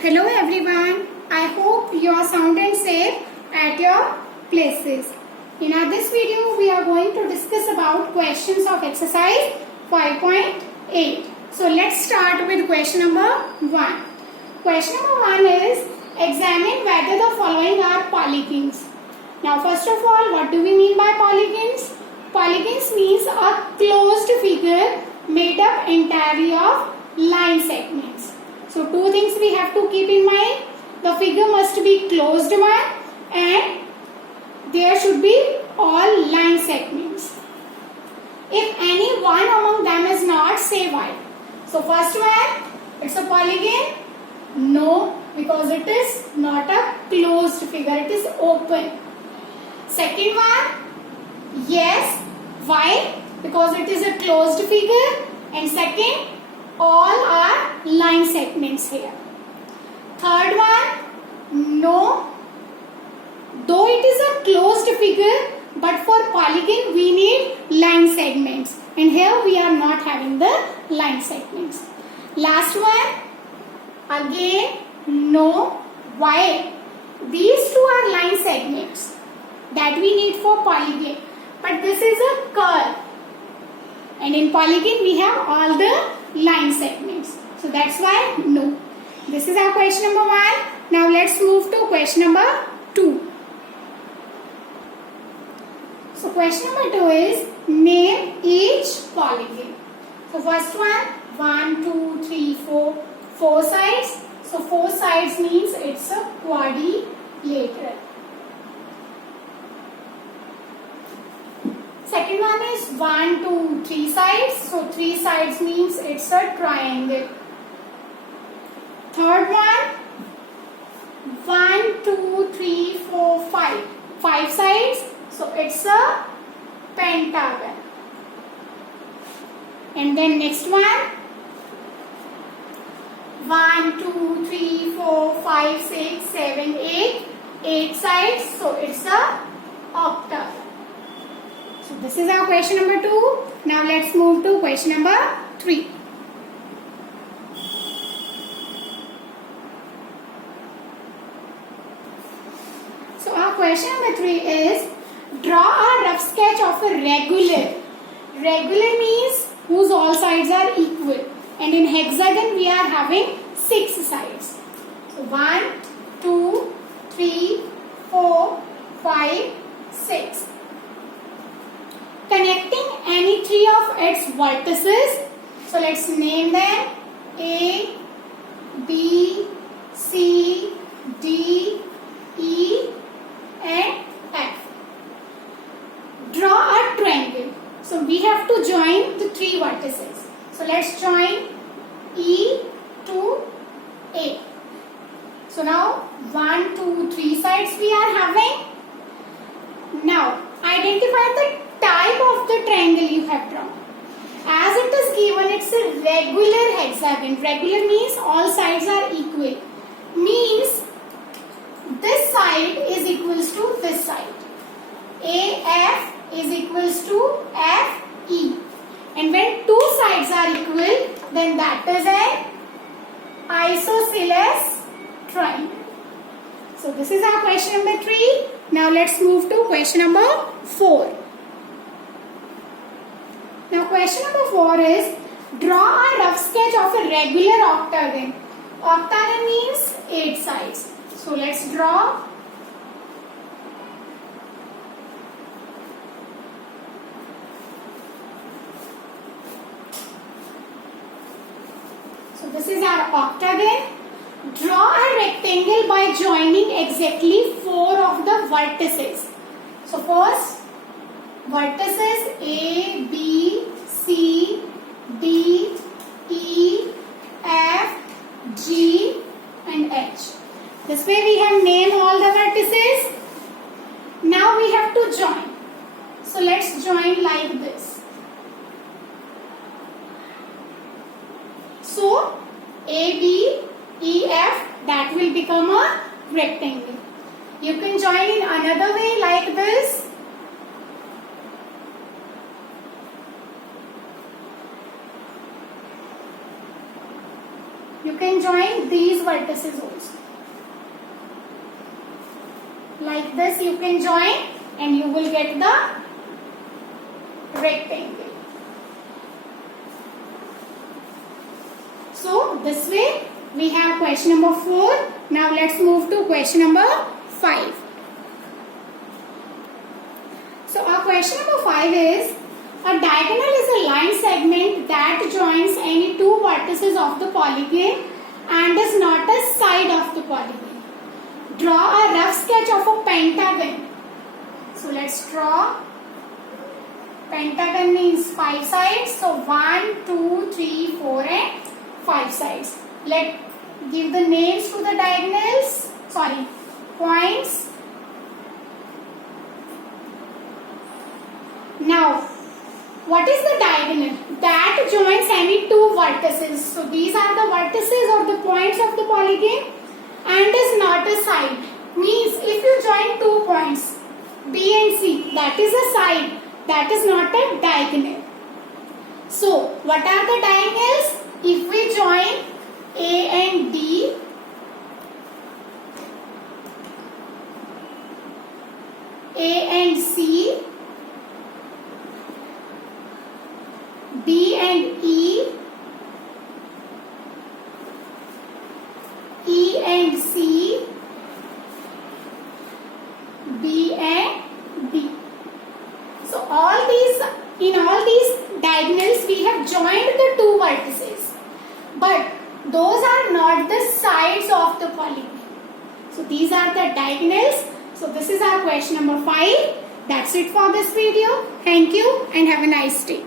Hello everyone, I hope you are sound and safe at your places. In this video, we are going to discuss about questions of exercise 5.8. So let's start with question number 1. Question number 1 is examine whether the following are polygons. Now first of all, what do we mean by polygons? Polygons means a closed figure made up entirely of line segments. So two things we have to keep in mind. The figure must be closed one and there should be all line segments. If any one among them is not, say why. So first one, it's a polygon. No, because it is not a closed figure, it is open. Second one, yes. Why? Because it is a closed figure. And second, all are line segments here. Third one, no. Though it is a closed figure, but for polygon we need line segments. And here we are not having the line segments. Last one, again, no. Why? These two are line segments that we need for polygon. But this is a curve. And in polygon we have all the line segments. So that's why no. This is our question number 1. Now let's move to question number 2. So question number 2 is name each polygon. So first one, 1, 2, 3, 4. 4 sides. So 4 sides means it's a quadrilateral. Second one is 1, 2, 3 sides. So 3 sides means it's a triangle. Third one, 1, 2, 3, 4, 5. 5 sides. So it's a pentagon. And then next one, 1, 2, 3, 4, 5, 6, 7, 8. 8 sides. So it's a octagon. So this is our question number 2. Now let's move to question number 3. So our question number 3 is draw a rough sketch of a regular. Regular means whose all sides are equal. And in hexagon we are having 6 sides. So 1, 2, 3, 4, 5, 6. Connecting any 3 of its vertices. So let's name them A, B, C, D, E and F. Draw a triangle. So we have to join the 3 vertices. So let's join E to A. So now 1, 2, 3 sides we are having. Now identify the type of the triangle you have drawn. As it is given, it's a regular hexagon. Regular means all sides are equal. Means this side is equals to this side. AF is equals to FE. And when 2 sides are equal, then that is an isosceles triangle. So this is our question number 3. Now let's move to question number 4. Now question number 4 is draw a rough sketch of a regular octagon. Octagon means 8 sides. So let's draw. So this is our octagon. Draw a rectangle by joining exactly 4 of the vertices. So first, vertices A, B, C, D, E, F, G and H. This way we have named all the vertices. Now we have to join. So let's join like this. So A, B, E, F, that will become a rectangle. You can join in another way like this. You can join these vertices also. Like this you can join and you will get the rectangle. So this way we have question number 4. Now let's move to question number 5. So our question number 5 is, a diagonal is a line segment that joins any two vertices of the polygon and is not a side of the polygon. Draw a rough sketch of a pentagon. So let's draw. Pentagon means 5 sides. So 1, 2, 3, 4 and 5 sides. Let's give the names to the diagonals. Points. Now, what is the diagonal? That joins any two vertices. So these are the vertices or the points of the polygon and is not a side. Means if you join 2 points B and C, that is a side. That is not a diagonal. So what are the diagonals? If we join A and D, A and C, B and E, E and C, B and D. So in all these diagonals we have joined the two vertices, but those are not the sides of the polygon. So these are the diagonals. So this is our question number 5. That's it for this video. Thank you and have a nice day.